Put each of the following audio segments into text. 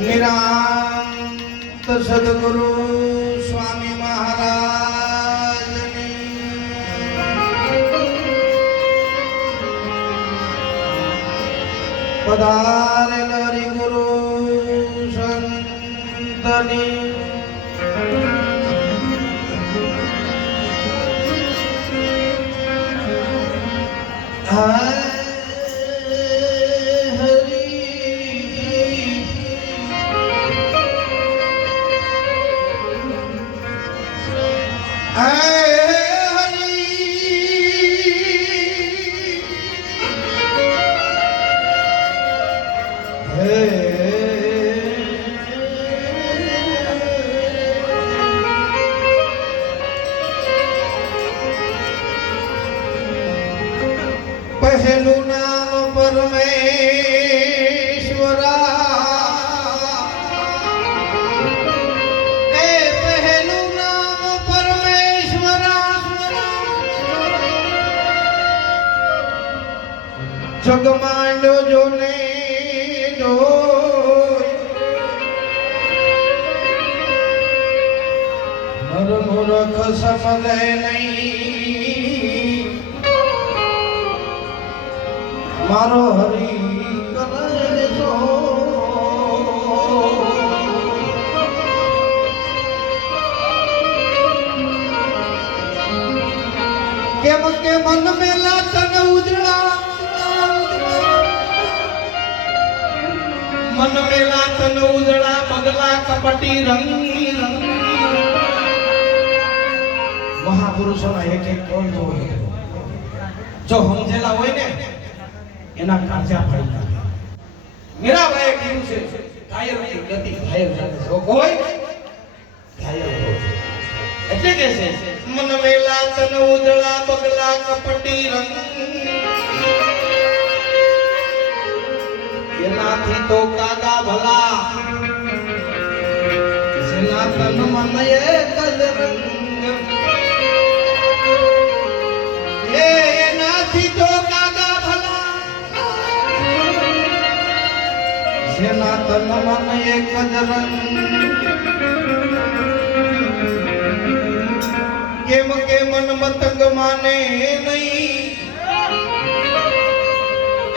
નિરાંત સદગુરુ સ્વામી મહારાજ પધારે લરી ગુરુ સંતની હરી પહેલું નામ પરમેશ્વરા એ પહેલું નામ પરમેશ્વરા જગમાંડો જોને જોય નર મૂર્ખ સમજે મારો હરી કેમ કે મન મેલા તન ઉજળા. મન મેલા તન ઉજળા, પગલા કપટી રંગી મહાપુરુષોના એક એક કોણ જો સમજેલા હોય ને એના કાચા ફળી નાખે મીરાબાઈએ કીધું છે ઘાયલની ગતિ કાયમ જાણે શોખ હોય કાયમ એટલે કે છે મન મેલા તન ઉજળા બગલા કપટી રંગ. એનાથી તો કાગા ભલા. જેના તન જ રંગ. એ એનાથી તો જેના તન મન એક જ રંગ કેમ કે મન મતંગ માને નહીં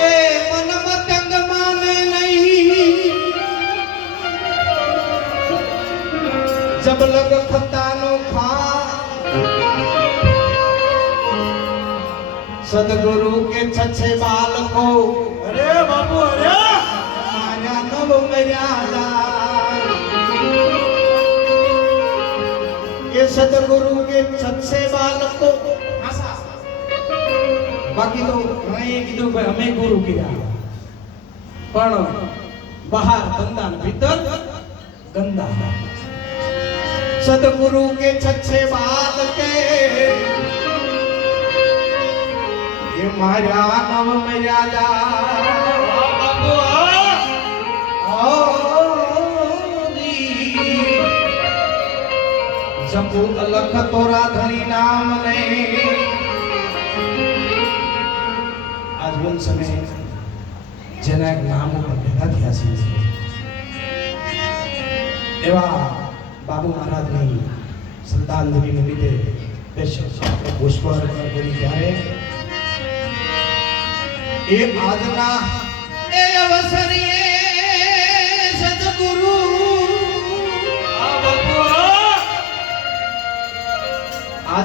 એ મન મતંગ માને નહીં જબ લગ ખતાનો ખા સદગુરુ કે છછે બાલકો અરે બાપુ અરે મારા નવ મર્યાદા એ સદગુરુ કે છછે બાલકો બાકી તો અહીં કીધું ભાઈ અમે ગુરુ કીધા પણ બહાર ગંદા ને ભીતર ગંદા સદગુરુ કે છછે બાલકે એ મારા નવ મર્યાદા જપુ અલખ તોરા ધણી નામ લે આજ બોલ સમય જેના નામ ઉપર ભેગા થયા છે. એવા બાબુ મહારાજની લીધે બેસ્ટ પુષ્પ અર્પણ કરી ત્યારે. એ આજના અવસરીએ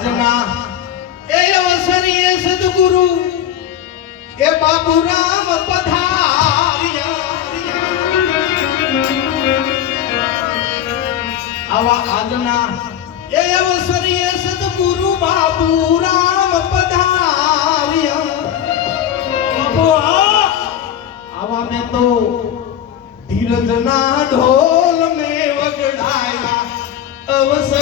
આજના એ અવસરીએ સદગુરુ, એ બાબુરામ પધાર્યા. આવા આજના એ અવસરીએ સદગુરુ બાબુરામ પધાર્યા. આવા મેં તો ધીરજના ઢોલ મેં વગડાયા. અવસરીઓ